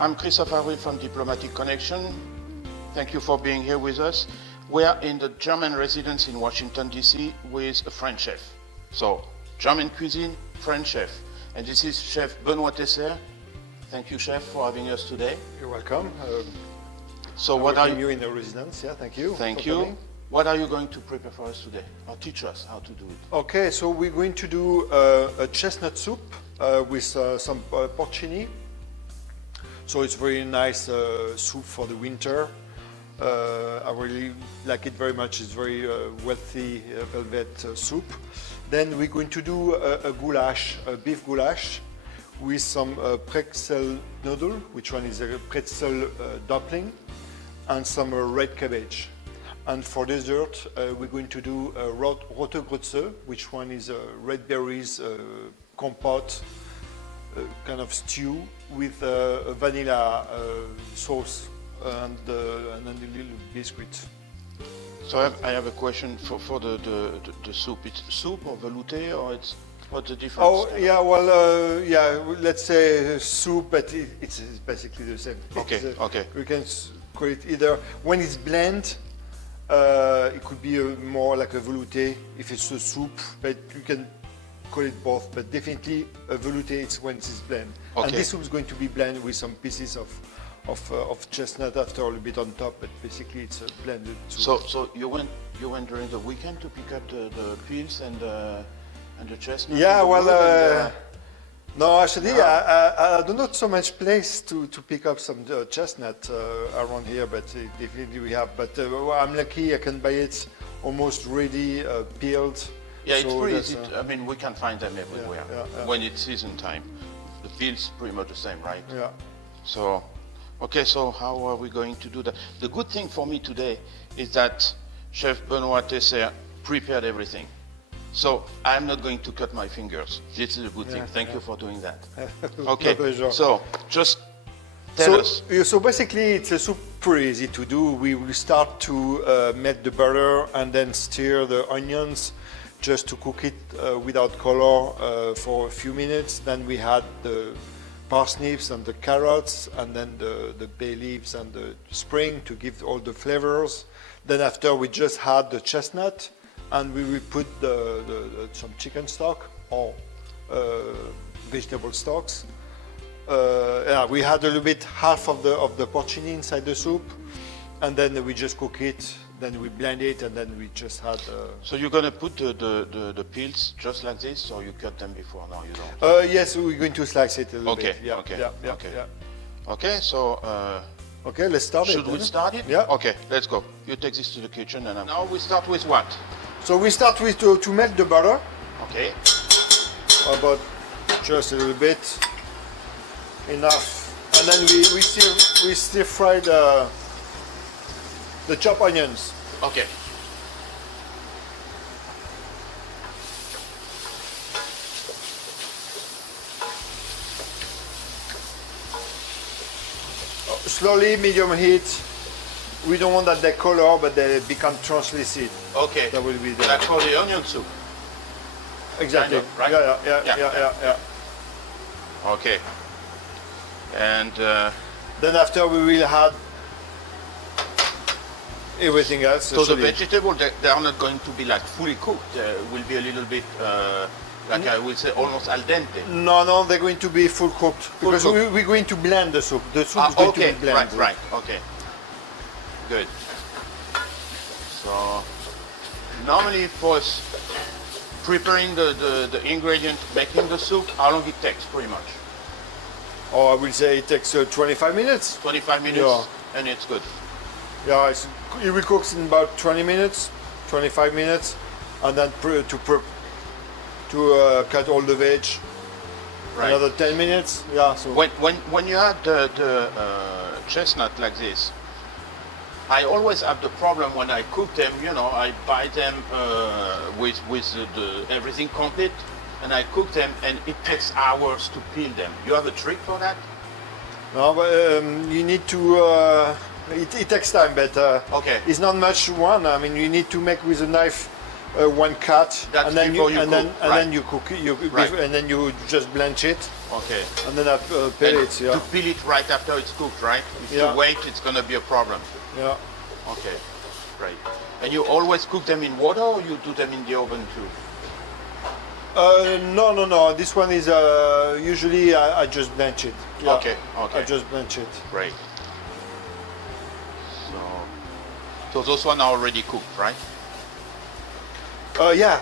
I'm Christophe Avril from Diplomatic Connection. Thank you for being here with us. We are in the German residence in Washington, D.C. with a French chef. So, German cuisine, French chef. And this is Chef Benoît Teisseire. Thank you, Chef, for having us today. You're welcome. So what are you in the residence? Yeah, thank you. Thank you. Coming. What are you going to prepare for us today? Or teach us how to do it? Okay, so we're going to do a chestnut soup with some porcini. So it's very nice soup for the winter. I really like it very much. It's very wealthy velvet soup. Then we're going to do a goulash, a beef goulash, with some pretzel noodle, which one is a pretzel dumpling, and some red cabbage. And for dessert, we're going to do a rote grütze, which one is red berries compote, kind of stew with a vanilla sauce and then a little biscuit. So I have a question for the soup. It's soup or velouté, or what's the difference? Oh, yeah, well, yeah, let's say soup, but it's basically the same. Okay, okay. We can call it either. When it's blend, it could be more like a velouté if it's a soup, but you can call it both. But definitely a velouté it's when it's blend. Okay. And this soup is going to be blended with some pieces of chestnut after a little bit on top, but basically it's a blended soup. So you went during the weekend to pick up the peels and the chestnut? Yeah, well, no, actually, I do not so much place to pick up some chestnut around here, but definitely we have. But I'm lucky; I can buy it almost ready, peeled. Yeah, it's so pretty easy. I mean, we can find them everywhere yeah. when it's season time. The peel's pretty much the same, right? Yeah. So, okay. So how are we going to do that? The good thing for me today is that Chef Benoît Teisseire prepared everything. So I'm not going to cut my fingers. This is a good thing. Thank you for doing that. Okay. So just tell us. So basically, it's a soup pretty easy to do. We will start to melt the butter and then stir the onions just to cook it without color for a few minutes. Then we add the parsnips and the carrots and then the bay leaves and the spring to give all the flavors. Then after we just add the chestnut and we will put some chicken stock or vegetable stocks. Yeah, we had a little bit half of the porcini inside the soup, and then we just cook it. Then we blend it, and then we just had. So you're gonna put the peels just like this, or you cut them before? No, you don't. Yes, we're going to slice it a little bit. Yeah, okay. Okay, so. Okay, let's start it. Should we start it? Yeah. Okay, let's go. You take this to the kitchen, and now we start with what? So we start with to melt the butter. Okay. About just a little bit, enough, and then we stir fry the chopped onions. Okay. Slowly, medium heat. We don't want that they color, but they become translucent. Okay. That will be like for the onion soup. Exactly. Kind of, right? Yeah. Okay. And then after we will add everything else. So the vegetables, they are not going to be like fully cooked. They will be a little bit, like I will say, almost al dente. No, they're going to be full cooked because we're going to blend the soup. The soup is going to be blended. Right. Okay. Good. So normally for us preparing the ingredients, making the soup, how long it takes pretty much? Oh, I will say it takes 25 minutes. 25 minutes, and it's good. Yeah, it will cook in about 20 minutes, 25 minutes, and then to cut all the veg. Right. Another 10 minutes. Yeah. So when you add the chestnut like this, I always have the problem when I cook them. You know, I buy them with everything complete, and I cook them, and it takes hours to peel them. You have a trick for that? No, but you need to. It takes time, but okay. It's not much one. I mean, you need to make with a knife one cut, That's and then before you, you and cook, then and right. then you cook it, Right. and then you just blanch it, Okay. and then And pellets. Yeah, to peel it right after it's cooked, right? If Yeah. you wait, it's going to be a problem. yeah. Okay, great. And you always cook them in water, or you do them in the oven too? No. This one is usually I just blanch it. Yeah. Okay, okay. I just blanch it. Great. So those one are already cooked, right? Yeah.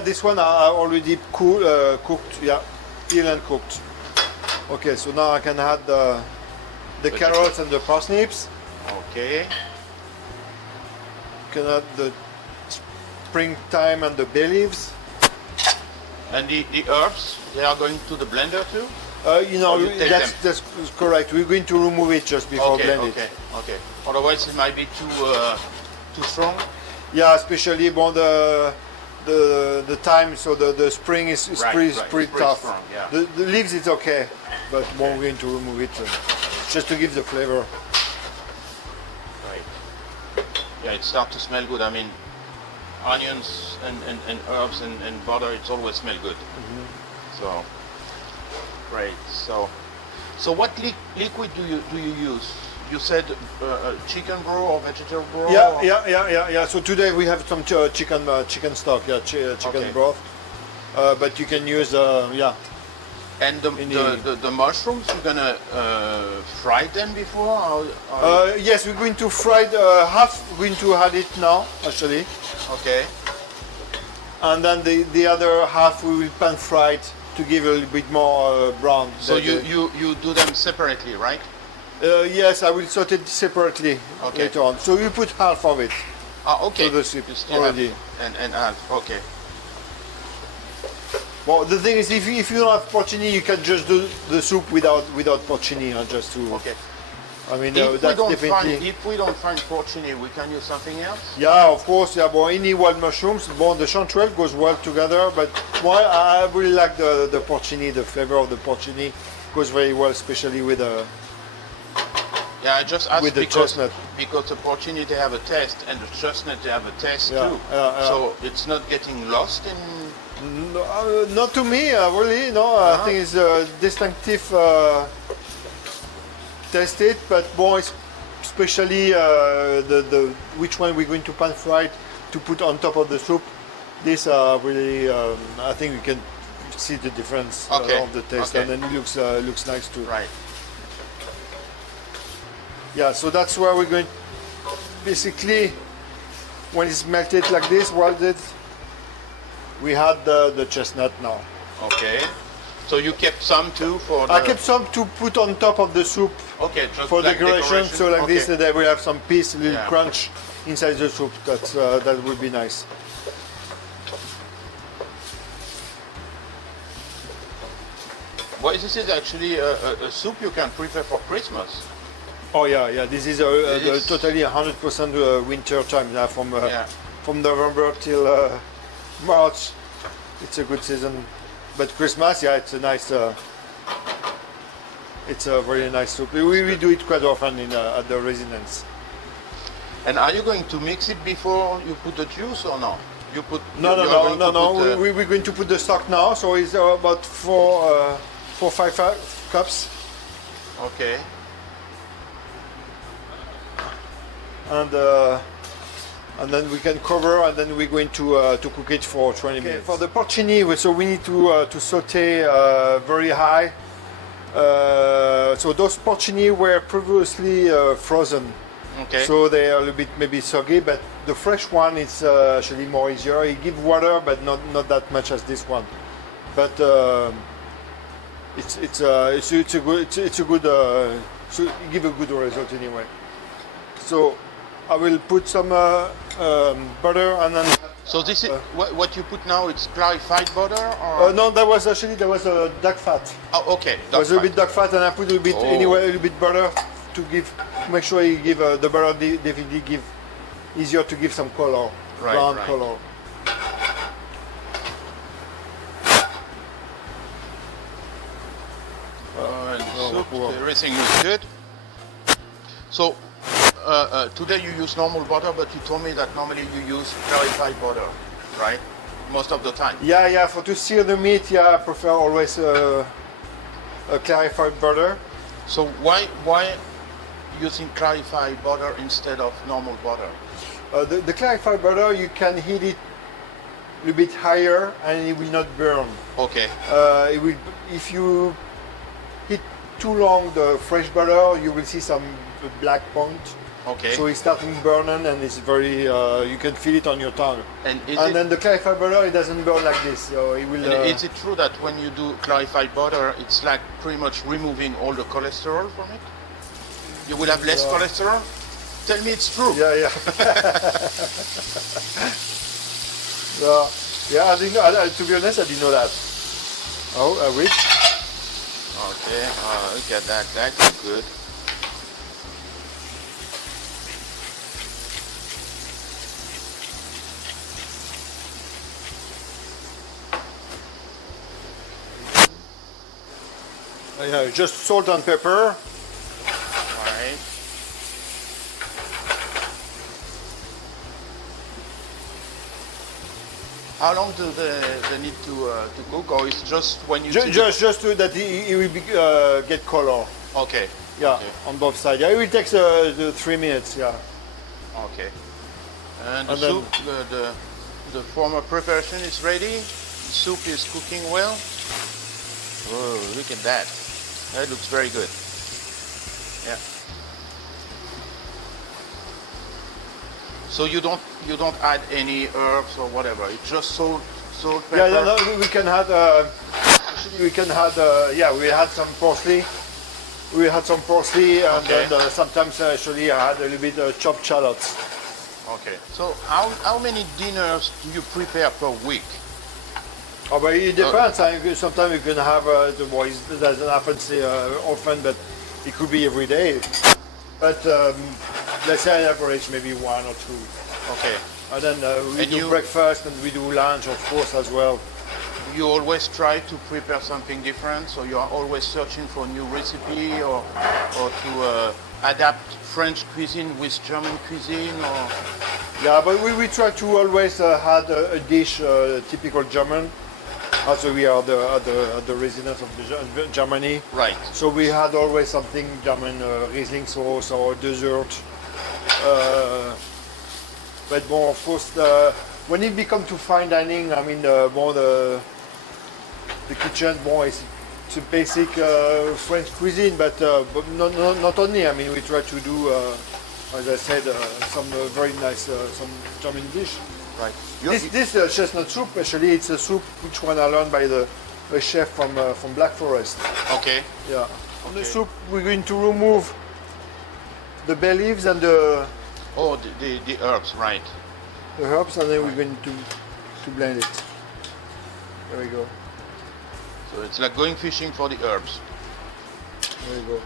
This one I already cooked. Yeah, peeled and cooked. Okay, so now I can add the carrots and the parsnips. Okay. Can add the springtime and the bay leaves. And the herbs, they are going to the blender too? You know, Or you take that's correct. We're going to remove it just before Okay, blend okay, it. okay. Otherwise it might be too strong? Yeah, especially when the time, so the spring is Right, pretty, right. pretty It's pretty tough. strong, yeah. The leaves it's okay, but we're going to remove it just to give the flavor. Right. Yeah, it starts to smell good. I mean, onions and herbs and butter, it's always smell good. So, great. So what liquid do you use? You said chicken broth or vegetable broth? Yeah. So today we have some chicken stock, chicken Okay. broth. But you can use, And the mushrooms, you're gonna fry them before? Yes, we're going to fry half. We're going to add it now, actually, Okay. and then the other half we will pan fry it to give a little bit more brown. So you do them separately, right? Yes, I will saute it separately Okay. later on. So you put half of it. Okay. To the soup You still already. have, and half. Okay. Well, the thing is, if you don't have porcini, you can just do the soup without porcini, just to. Okay. I mean, If that's definitely. if we don't find porcini, we can use something else. Yeah, of course. Yeah, but any wild mushrooms, the chanterelle goes well together. But I really like the porcini. The flavor of the porcini goes very well, especially with Yeah, I just asked With the chestnut. because the porcini they have a taste and the chestnut they have a taste Yeah, too. yeah. So it's not getting lost in. No, not to me, really. No, I think it's distinctive. Taste it, but more especially the which one we're going to pan fry it to put on top of the soup. This really, I think we can see the difference Okay, of the taste, okay. and then it looks nice too. Right. Yeah, so that's where we're going. Basically, when it's melted like this, welded, we had the chestnut now. Okay. So you kept some too for the. I kept some to put on top of the soup Okay, just for like decoration. So like Okay. this, that we have some piece, a little Yeah. crunch inside the soup. That would be nice. Well, this is actually a soup you can prepare for Christmas. Oh yeah. This is It is- totally 100% winter time. Yeah, Yeah. from November till March. It's a good season. But Christmas, yeah, it's a nice. It's a very nice soup. We do it quite often at the residence. And are you going to mix it before you put the juice or no? You put. No. you are going to put, We're going to put the stock now, so it's about 5 cups, Okay. and then we can cover, and then we're going to cook it for 20 minutes. For the porcini, so we need to saute very high. So those porcini were previously frozen. Okay. So they are a little bit maybe soggy, but the fresh one is actually more easier. It gives water, but not that much as this one. But it's a good so it give a good result anyway. So I will put some butter and then. So this is what you put now. It's clarified butter or. No, there was a duck fat. Oh, okay. There was a little bit duck fat, and I put a little bit anyway, a little bit butter to make sure you give the butter definitely give easier to give some color, brown right. color. And soup, everything is good. So today you use normal butter, but you told me that normally you use clarified butter. right? Most of the time. Yeah. For to sear the meat, I prefer always a clarified butter. So why using clarified butter instead of normal butter? The clarified butter, you can heat it a little bit higher and it will not burn. Okay. If you heat too long the fresh butter, you will see some black point. Okay. So it's starting burning and it's very, you can feel it on your tongue. And then the clarified butter, it doesn't burn like this. So it will. Is it true that when you do clarified butter, it's like pretty much removing all the cholesterol from it? You will have less cholesterol? Tell me it's true. Yeah. I didn't know, to be honest, I didn't know that. Oh, I wish. Okay, look at that. That's good. Yeah, just salt and pepper. Right. How long do they need to cook, or it's just when you Just so that it will get color. Okay. Yeah, Okay. on both sides. Yeah, it will take 3 minutes. Yeah. Okay. And the And then- soup, the former preparation is ready. The soup is cooking well. Oh, look at that. That looks very good. Yeah. So you don't add any herbs or whatever. It's just salt, pepper. Yeah, we can add. We can add. We had some parsley. We had some parsley, and Okay. then sometimes actually I had a little bit chopped shallots. Okay. So how many dinners do you prepare per week? Oh, but it depends. Sometimes you can have the boys. It doesn't happen often, but it could be every day. But let's say on average maybe 1 or 2. Okay. And then we And do you- breakfast and we do lunch, of course, as well. You always try to prepare something different, so you are always searching for a new recipe or to adapt French cuisine with German cuisine, or Yeah, but we try to always have a dish typical German, as we are the residents of Germany. right. So we had always something German, Riesling sauce or dessert. But more, of course, when it becomes to fine dining, I mean, the kitchen, it's a basic French cuisine, but not only. I mean, we try to do, as I said, some very nice some German dish. Right. This chestnut soup, actually, it's a soup which one I learned by the chef from Black Forest. Okay. Yeah. On the Okay. soup, we're going to remove the bay leaves and the The herbs, right. herbs, and then we're going to blend it. There we go. So it's like going fishing for the herbs. There we go.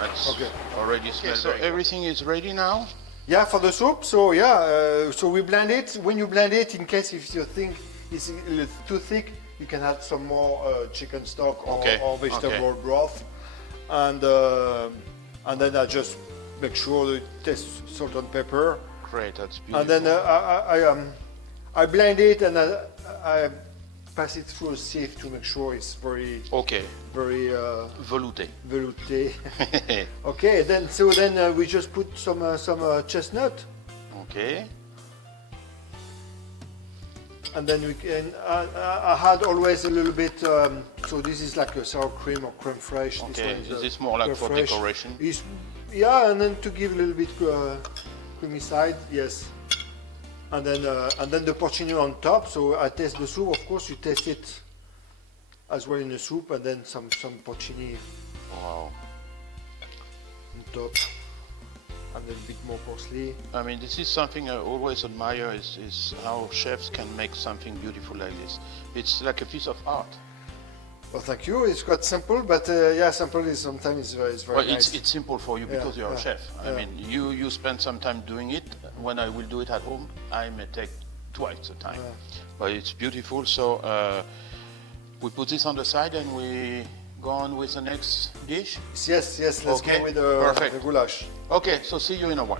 That's Okay. already smells. So everything is ready now. Yeah, for the soup. So so we blend it. When you blend it, in case if you think it's a little too thick, you can add some more chicken stock or vegetable broth, and then I just make sure to taste salt and pepper, Great, that's beautiful. and then I blend it and I pass it through a sieve to make sure it's very Okay, velouté. velouté. Okay, then we just put some chestnut. Okay. And then we can. I had always a little bit. So this is like a sour cream or creme fraiche. Okay, This one is this more like creme for fraiche. decoration? Yeah, and then to give a little bit creamy side, yes. And then the porcini on top. So I taste the soup. Of course, you taste it as well in the soup, and then some porcini Wow. on top, and then a bit more parsley. I mean, this is something I always admire is how chefs can make something beautiful like this. It's like a piece of art. Well, thank you. It's quite simple, but simple is sometimes it's very Well, nice. it's simple for you because you're a chef. I yeah. mean, you spend some time doing it. When I will do it at home, I may take twice the time. But it's beautiful. So we put this on the side and we go on with the next dish? Yes, let's Okay, go with perfect. the goulash. Okay, so see you in a while.